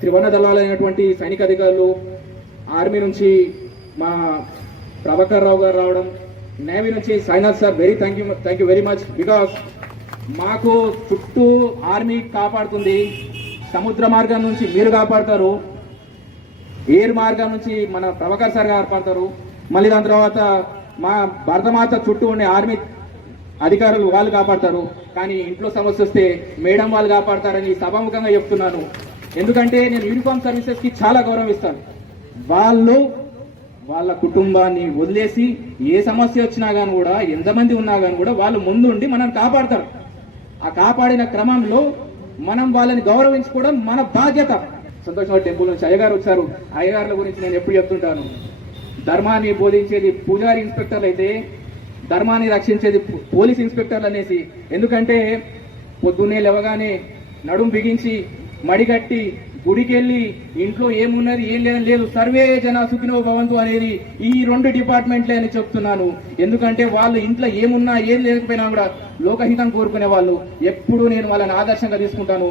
త్రివర్ణ దళాలైనటువంటి సైనిక అధికారులు, ఆర్మీ నుంచి మా ప్రభాకర్ రావు గారు రావడం, నేవీ నుంచి Sainath sir, thank you very much. Because మాకు చుట్టూ ఆర్మీ కాపాడుతుంది, సముద్ర మార్గం నుంచి మీరు కాపాడతారు, ఎయిర్ మార్గం నుంచి మన ప్రభాకర్ సార్ కాపాడతారు, మళ్ళీ దాని తర్వాత మా భారతమాత చుట్టూ ఉండే ఆర్మీ అధికారులు వాళ్ళు కాపాడతారు. కానీ ఇంట్లో సమస్య వస్తే మేడం వాళ్ళు కాపాడతారని సభాముఖంగా చెప్తున్నాను. ఎందుకంటే నేను యూనిఫామ్ సర్వీసెస్కి చాలా గౌరవం ఇస్తాను. వాళ్ళు వాళ్ళ కుటుంబాన్ని వదిలేసి ఏ సమస్య వచ్చినా కానీ కూడా, ఎంతమంది ఉన్నా కానీ కూడా వాళ్ళు ముందుండి మనల్ని కాపాడతారు. ఆ కాపాడిన క్రమంలో మనం వాళ్ళని గౌరవించుకోవడం మన బాధ్యత. సంతోష్ టెంపుల్ నుంచి అయ్యగారు వచ్చారు. అయ్యగారుల గురించి నేను ఎప్పుడు చెప్తుంటాను, ధర్మాన్ని బోధించేది పూజారి ఇన్స్పెక్టర్లు అయితే ధర్మాన్ని రక్షించేది పోలీస్ ఇన్స్పెక్టర్లు అనేసి. ఎందుకంటే పొద్దున్నే లేవగానే నడుం బిగించి మడిగట్టి గుడికెళ్ళి ఇంట్లో ఏమున్నది ఏం లేదని లేదు, సర్వే జన సుఖినో భవంతు అనేది ఈ 2 డిపార్ట్మెంట్లే అని చెప్తున్నాను. ఎందుకంటే వాళ్ళు ఇంట్లో ఏమున్నా ఏం లేకపోయినా కూడా లోకహితం కోరుకునే వాళ్ళు. ఎప్పుడు నేను వాళ్ళని ఆదర్శంగా తీసుకుంటాను.